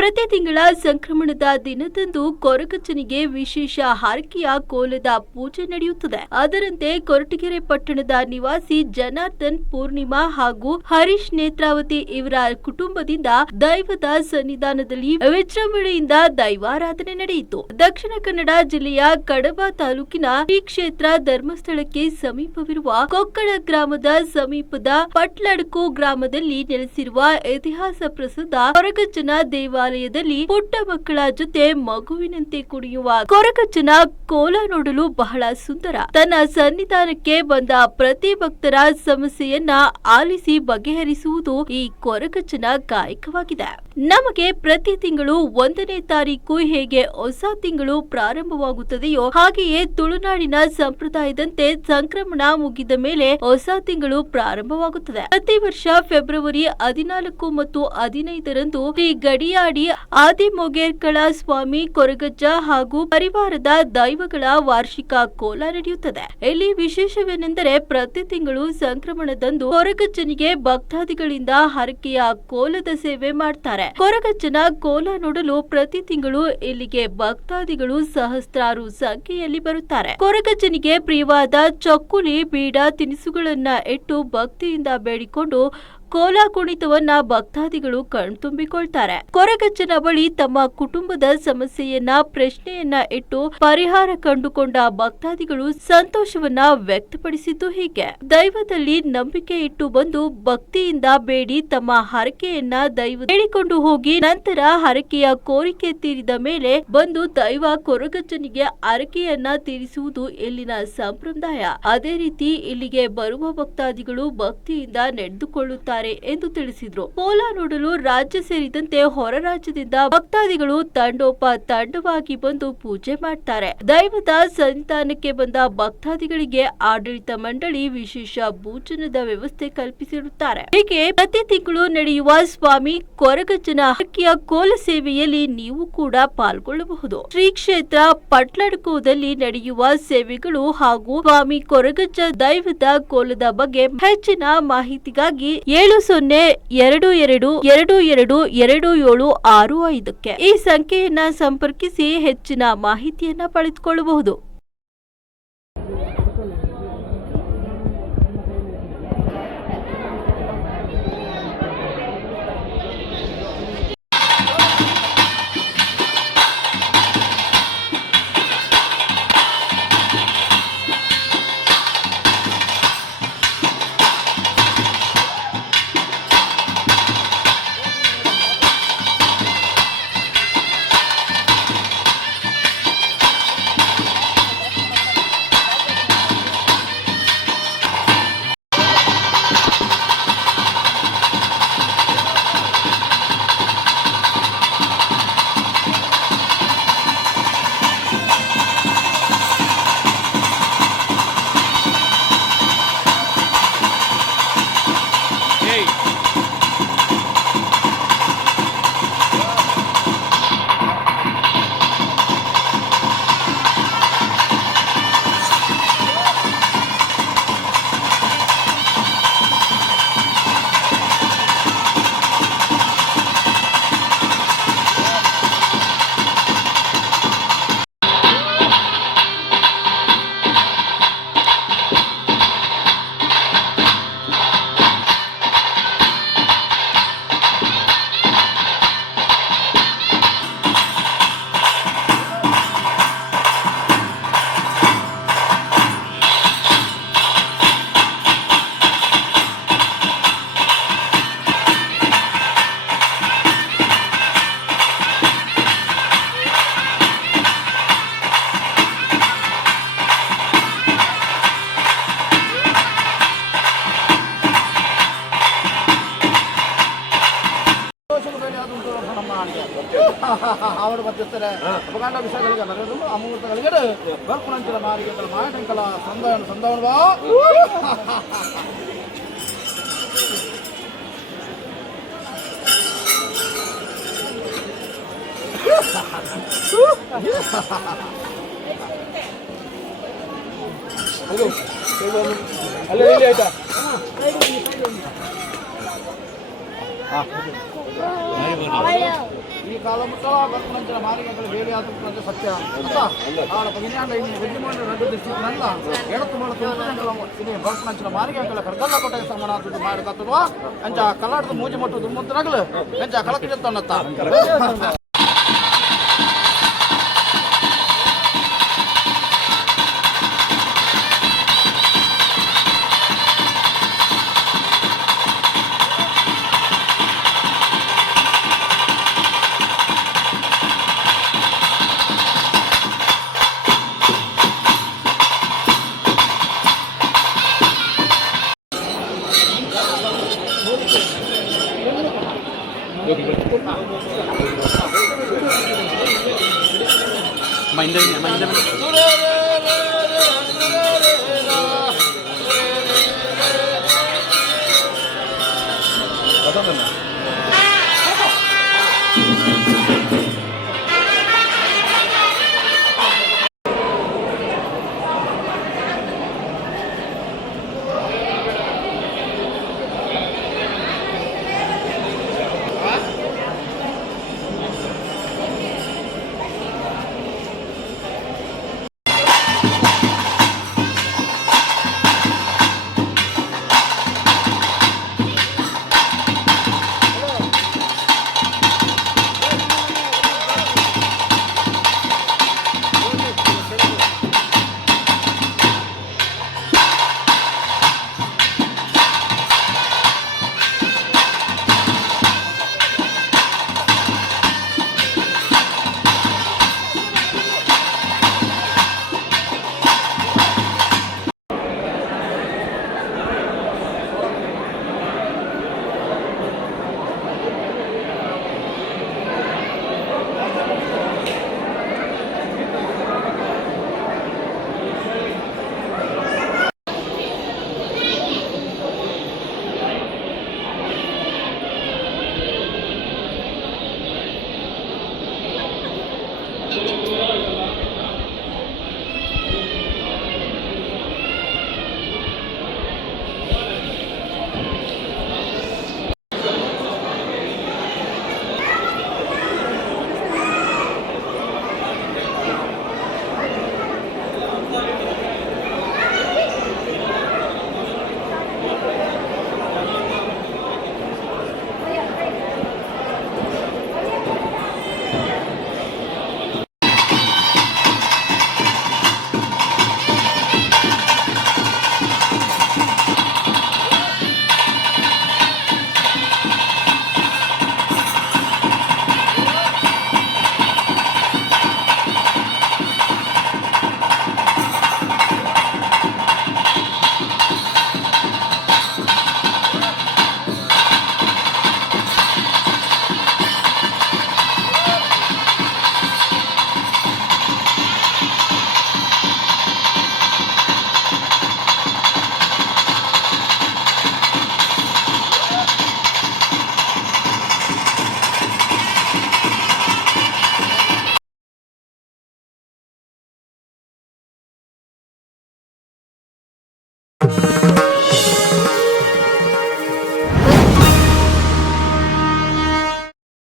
ಪ್ರತಿ ತಿಂಗಳ ಸಂಕ್ರಮಣದ ದಿನದಂದು ಕೊರಗಜ್ಜನಿಗೆ ವಿಶೇಷ ಹರಕೆಯ ಕೋಲದ ಪೂಜೆ ನಡೆಯುತ್ತದೆ. ಅದರಂತೆ ಕೊರಟಗೆರೆ ಪಟ್ಟಣದ ನಿವಾಸಿ ಜನಾರ್ದನ್, ಪೂರ್ಣಿಮಾ ಹಾಗೂ ಹರೀಶ್ ನೇತ್ರಾವತಿ ಇವರ ಕುಟುಂಬದಿಂದ ದೈವದ ಸನ್ನಿಧಾನದಲ್ಲಿ ವಿಜೃಂಭಣೆಯಿಂದ ದೈವಾರಾಧನೆ ನಡೆಯಿತು. ದಕ್ಷಿಣ ಕನ್ನಡ ಜಿಲ್ಲೆಯ ಕಡಬ ತಾಲೂಕಿನ ಶ್ರೀ ಕ್ಷೇತ್ರ ಧರ್ಮಸ್ಥಳಕ್ಕೆ ಸಮೀಪವಿರುವ ಕೊಕ್ಕಡ ಗ್ರಾಮದ ಸಮೀಪದ ಪಟ್ಲಡ್ಕು ಗ್ರಾಮದಲ್ಲಿ ನೆಲೆಸಿರುವ ಇತಿಹಾಸ ಪ್ರಸಿದ್ಧ ಕೊರಗಜ್ಜನ ದೇವಾಲಯದಲ್ಲಿ ಪುಟ್ಟ ಮಕ್ಕಳ ಜೊತೆ ಮಗುವಿನಂತೆ ಕುಣಿಯುವ ಕೊರಗಜ್ಜನ ಕೋಲ ನೋಡಲು ಬಹಳ ಸುಂದರ. ತನ್ನ ಸನ್ನಿಧಾನಕ್ಕೆ ಬಂದ ಪ್ರತಿ ಭಕ್ತರ ಸಮಸ್ಯೆಯನ್ನ ಆಲಿಸಿ ಬಗೆಹರಿಸುವುದು ಈ ಕೊರಗಜ್ಜನ ಕಾಯಕವಾಗಿದೆ. ನಮಗೆ ಪ್ರತಿ ತಿಂಗಳು 1ನೇ ತಾರೀಕು ಹೇಗೆ ಹೊಸ ತಿಂಗಳು ಪ್ರಾರಂಭವಾಗುತ್ತದೆಯೋ ಹಾಗೆಯೇ ತುಳುನಾಡಿನ ಸಂಪ್ರದಾಯದಂತೆ ಸಂಕ್ರಮಣ ಮುಗಿದ ಮೇಲೆ ಹೊಸ ತಿಂಗಳು ಪ್ರಾರಂಭವಾಗುತ್ತದೆ. ಪ್ರತಿ ವರ್ಷ ಫೆಬ್ರವರಿ 14 ಮತ್ತು 15ರಂದು ಶ್ರೀ ಗಡಿಯಾಡಿ ಆದಿಮೊಗೇರ್ಕಳ ಸ್ವಾಮಿ ಕೊರಗಜ್ಜ ಹಾಗೂ ಪರಿವಾರದ ದೈವಗಳ ವಾರ್ಷಿಕ ಕೋಲ ನಡೆಯುತ್ತದೆ. ಇಲ್ಲಿ ವಿಶೇಷವೇನೆಂದರೆ ಪ್ರತಿ ತಿಂಗಳು ಸಂಕ್ರಮಣದಂದು ಕೊರಗಜ್ಜನಿಗೆ ಭಕ್ತಾದಿಗಳಿಂದ ಹರಕೆಯ ಕೋಲದ ಸೇವೆ ಮಾಡ್ತಾರೆ. ಕೊರಗಜ್ಜನ ಕೋಲ ನೋಡಲು ಪ್ರತಿ ತಿಂಗಳು ಇಲ್ಲಿಗೆ ಭಕ್ತಾದಿಗಳು ಸಹಸ್ರಾರು ಸಂಖ್ಯೆಯಲ್ಲಿ ಬರುತ್ತಾರೆ. ಕೊರಗಜ್ಜನಿಗೆ ಪ್ರಿಯವಾದ ಚಕ್ಕುಲಿ, ಬೀಡ, ತಿನಿಸುಗಳನ್ನ ಇಟ್ಟು ಭಕ್ತಿಯಿಂದ ಬೇಡಿಕೊಂಡು ಕೋಲ ಕುಣಿತವನ್ನ ಭಕ್ತಾದಿಗಳು ಕಣ್ತುಂಬಿಕೊಳ್ತಾರೆ. ಕೊರಗಜ್ಜನ ಬಳಿ ತಮ್ಮ ಕುಟುಂಬದ ಸಮಸ್ಯೆಯನ್ನ ಪ್ರಶ್ನೆಯನ್ನ ಇಟ್ಟು ಪರಿಹಾರ ಕಂಡುಕೊಂಡ ಭಕ್ತಾದಿಗಳು ಸಂತೋಷವನ್ನ ವ್ಯಕ್ತಪಡಿಸಿದ್ದು ಹೀಗೆ. ದೈವದಲ್ಲಿ ನಂಬಿಕೆ ಇಟ್ಟು ಬಂದು ಭಕ್ತಿಯಿಂದ ಬೇಡಿ ತಮ್ಮ ಹರಕೆಯನ್ನ ದೈವ ಹೇಳಿಕೊಂಡು ಹೋಗಿ ನಂತರ ಹರಕೆಯ ಕೋರಿಕೆ ತೀರಿದ ಮೇಲೆ ಬಂದು ದೈವ ಕೊರಗಜ್ಜನಿಗೆ ಹರಕೆಯನ್ನ ತೀರಿಸುವುದು ಇಲ್ಲಿನ ಸಂಪ್ರದಾಯ. ಅದೇ ರೀತಿ ಇಲ್ಲಿಗೆ ಬರುವ ಭಕ್ತಾದಿಗಳು ಭಕ್ತಿಯಿಂದ ನಡೆದುಕೊಳ್ಳುತ್ತಾರೆ ಎಂದು ತಿಳಿಸಿದ್ರು. ಕೋಲ ನೋಡಲು ರಾಜ್ಯ ಸೇರಿದಂತೆ ಹೊರ ರಾಜ್ಯದಿಂದ ಭಕ್ತಾದಿಗಳು ತಂಡವಾಗಿ ಬಂದು ಪೂಜೆ ಮಾಡ್ತಾರೆ. ದೈವದ ಸನ್ನಿಧಾನಕ್ಕೆ ಬಂದ ಭಕ್ತಾದಿಗಳಿಗೆ ಆಡಳಿತ ಮಂಡಳಿ ವಿಶೇಷ ಭೋಜನದ ವ್ಯವಸ್ಥೆ ಕಲ್ಪಿಸಿರುತ್ತಾರೆ. ಹೀಗೆ ಪ್ರತಿ ತಿಂಗಳು ನಡೆಯುವ ಸ್ವಾಮಿ ಕೊರಗಜ್ಜನ ಹರಕೆಯ ಕೋಲ ಸೇವೆಯಲ್ಲಿ ನೀವು ಕೂಡ ಪಾಲ್ಗೊಳ್ಳಬಹುದು. ಶ್ರೀ ಕ್ಷೇತ್ರ ಪಟ್ಲಡ್ಕುದಲ್ಲಿ ನಡೆಯುವ ಸೇವೆಗಳು ಹಾಗೂ ಸ್ವಾಮಿ ಕೊರಗಜ್ಜ ದೈವದ ಕೋಲದ ಬಗ್ಗೆ ಹೆಚ್ಚಿನ ಮಾಹಿತಿಗಾಗಿ 7022222765 ಈ ಸಂಖ್ಯೆಯನ್ನ ಸಂಪರ್ಕಿಸಿ ಹೆಚ್ಚಿನ ಮಾಹಿತಿಯನ್ನ ಪಡೆದುಕೊಳ್ಳಬಹುದು. ಅವರು ಮಧ್ಯಸ್ಥರ ಅಪಕಾಂಡ ವಿಷಯಗಳಿಗೆ ಬರೆದು ಅಮೂರ್ತಗಳಿಗೆ ಬರ್ಪುಣಂಚಿನ ಮಾರಿಗೆ ಮಾಯಟಂಕಲ ಸಂದವಣವಾ ಅಲ್ಲೇ ಇಲ್ಲಿ ಆಯ್ತಾ ಈ ಕಾಲ ಮುಟ್ಟಲ ಬರ್ಪುನಂಚಿನ ಮಾರಿಗೆಗಳು ಬೇರೆ ಆದ ಸತ್ಯ ಅಂತ ಆಳ ಪಗಿನ್ಯಾಂಡ ಇನ್ನು ವೆಜ್ಜಿಮೋಂಡ ರಡ್ಡು ದಿಸ್ತಿನಲ್ಲ ಎಡತು ಮೊಳತು ಇದು ಬರ್ಪುನಂಚಿನ ಮಾರಿಗೆಗಳ ಕರ್ಗಲ್ಲ ಕೊಟ್ಟೆ ಸಮಾನ ತುದು ಮಾಡಿ ಕತ್ತುವ ಅಂಚ ಕಲಾಟದ ಮೂಜಿ ಮಟ್ಟು ದುಮ್ಮುತ್ತನಾಗಲು ಅಂಚ ಕಳಕಿರುತ್ತನ್ನತ್ತ Main din, main din.